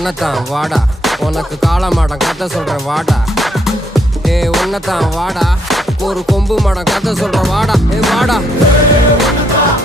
ஒன்னத்தான் வாடா உனக்கு காளமாடம் கதை சொல்றேன் வாடா ஒன்னத்தான் வாடா ஒரு கொம்பு மாடம் கதை சொல்றேன் வாடா வாடா ஒன்னதான்